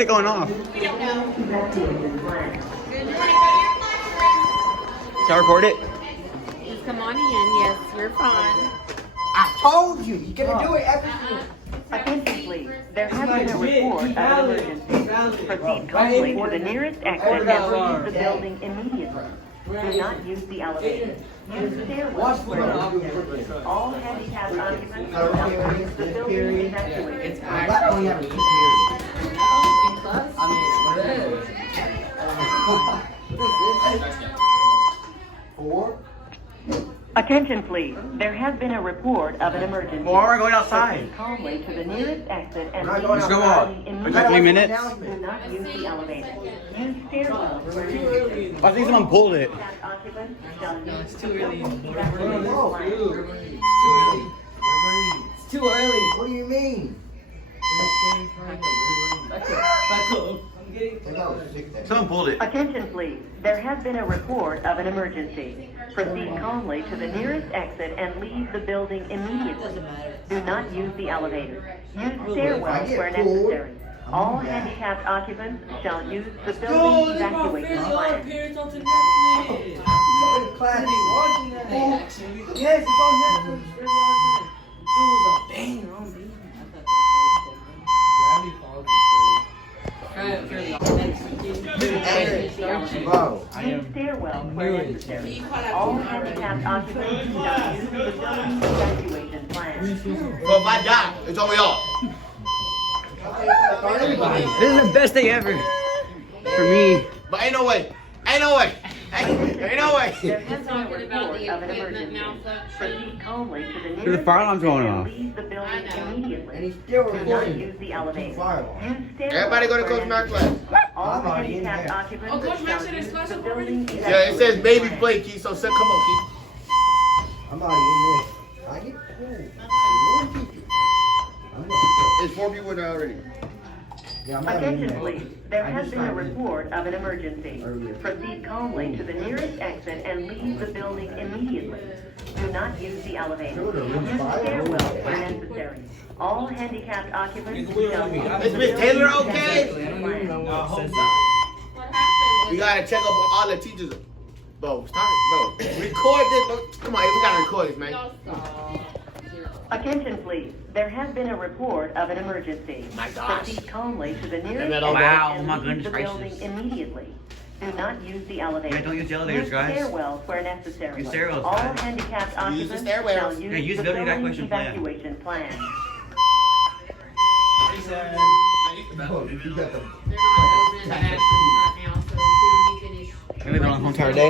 is it going off? We don't know. Good morning. Go to your classroom. Can I record it? Just come on in. Yes, you're fine. I told you, you gotta do it every Attention please, there has been a report of an emergency. Proceed calmly to the nearest exit and leave the building immediately. Do not use the elevator. Use stairwells where necessary. All handicapped occupants shall use the building evacuated. Why only have a 2 periods? Four? Attention please, there has been a report of an emergency. Well, we're going outside. Proceed calmly to the nearest exit and leave Let's the go out. building We got 3 immediately. minutes. Do not use the elevator. Use stairwells where necessary. I think someone pulled it. Handicapped occupants shall use it's the too early. building evacuated. It's too early. What do you mean? Back up. I'm getting. I thought it was 6 days. Someone pulled it. Attention please, there has been a report of an emergency. Proceed calmly to the nearest exit and leave the building immediately. Do not use the elevator. Use stairwells where necessary. All handicapped occupants shall use the building evacuation plan. Parents onto Netflix. Go to class. Watching that. Yes, it's on Netflix. Jules a banger on me. Bro. Use stairwells where necessary. All handicapped occupants shall use the building evacuation plan. Well, if I die, it's only off. This is the best day ever. For me. But ain't no way. Ain't no way. Ain't no way. There has been a report of an emergency. Proceed calmly to the There's a nearest fire alarm exit going and off. leave the building And immediately. he's still Do not recording. use the elevator. Fire alarm. Use stairwells Everybody go to where Coach Mack's necessary. class. All I'm already in handicapped there. occupants Oh, Coach Mack shall said his use class the up building already? Yeah, it says evacuation baby plan. play, Keith, so come on, Keith. I'm already in this. I get cool. There's 4 people in there already. Yeah, I'm already in Attention there. please, there I has just been a signed in. report of an emergency. Earlier. Proceed calmly to the nearest exit and leave the building immediately. Do not use the elevator. Sure, the room's Use fire. stairwells where necessary. All handicapped occupants shall use Is the Miss building Taylor okay? evacuation plan. What happened? We gotta check up on all the teachers. Bro, stop it, bro. Record this, bro. Come on, we gotta record this, man. Y'all stop. Attention please, there has been a report of an emergency. My gosh. Proceed calmly to the nearest that exit all- Wow, and my leave goodness the building gracious. immediately. Do not use the elevator. Yeah, don't use the elevators, Use guys. stairwells where necessary. Use stairwells, All guys. handicapped Use the occupants stairwells. shall Yeah, use use the building building evacuation plan. evacuation plan. Oh, you got the. They're not open in the bathrooms right now, so as soon as you finish. Maybe they're on the whole entire day.